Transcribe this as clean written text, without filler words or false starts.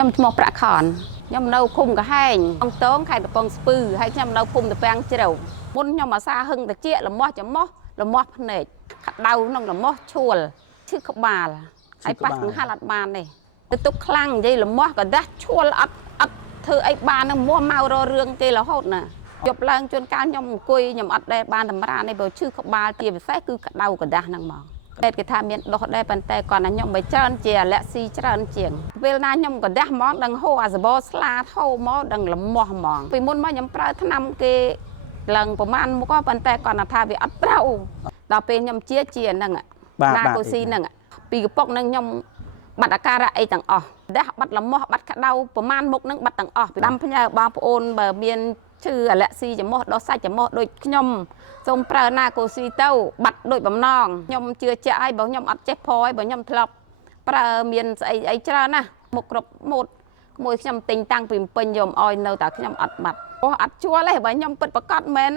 ខ្ញុំឈ្មោះប្រាក់ខនខ្ញុំនៅឃុំកាហែងអង្គតងខេត្តកំពង់ស្ពឺហើយខ្ញុំនៅភូមិតាពាំងជ្រៅមុនខ្ញុំអាសាហឹងតិចលមាស់ច្រមុះលមាស់ភ្នែកក្តៅក្នុងលមាស់ឈួលឈឺក្បាលហើយប៉ះកង្ហាល់អត់បានទេទៅទុកខ្លាំងនិយាយលមាស់ក៏ដាស់ឈួលអត់ធ្វើអីបាននឹងមាស់មកររឿងគេរហូតណាយប់ឡើងជួនកាលខ្ញុំអង្គុយខ្ញុំអត់ដែលបានតម្រានេះបើឈឺក្បាលជាពិសេសគឺក្តៅកដាស់ហ្នឹងហ្មងគេថាមានដោះដែរប៉ុន្តែគាត់ថាខ្ញុំបើច្រើនជាអាឡែស៊ីច្រើនជាងពេលណាខ្ញុំក៏ដាស់ហ្មងដឹងហូរអាសបោស្លាហូរមកដឹងលមាស់ហ្មងពីមុនមកខ្ញុំប្រើថ្នាំគេឡើងប្រហែលមុខប៉ុន្តែគាត់ថាវាអត់ត្រូវដល់ពេលខ្ញុំជាហ្នឹងណាកូស៊ីហ្នឹងពីកប៉ុកហ្នឹងខ្ញុំបាត់អាការៈអីទាំងអស់ដាស់បាត់លមាស់បាត់ក្តៅប្រហែលមុខហ្នឹងបាត់ទាំងអស់ដាំផ្ញើបងប្អូនបើមានឈឺអាឡែស៊ីច្រមុះដោះសាច់ច្រមុះដូចខ្ញុំសូមប្រើណាកូស៊ីទៅបាត់ដូចបំណងខ្ញុំជឿជាក់ឲ្យបើខ្ញុំអត់ចេះផឲ្យបើខ្ញុំធ្លាប់ប្រើមានស្អីអីច្រើនណាមុខគ្រប់ម៉ូតមួយខ្ញុំទិញតាំងពីពេញយកឲ្យនៅតែខ្ញុំអត់បាត់អត់ជួលទេបើខ្ញុំពិតប្រកបមែន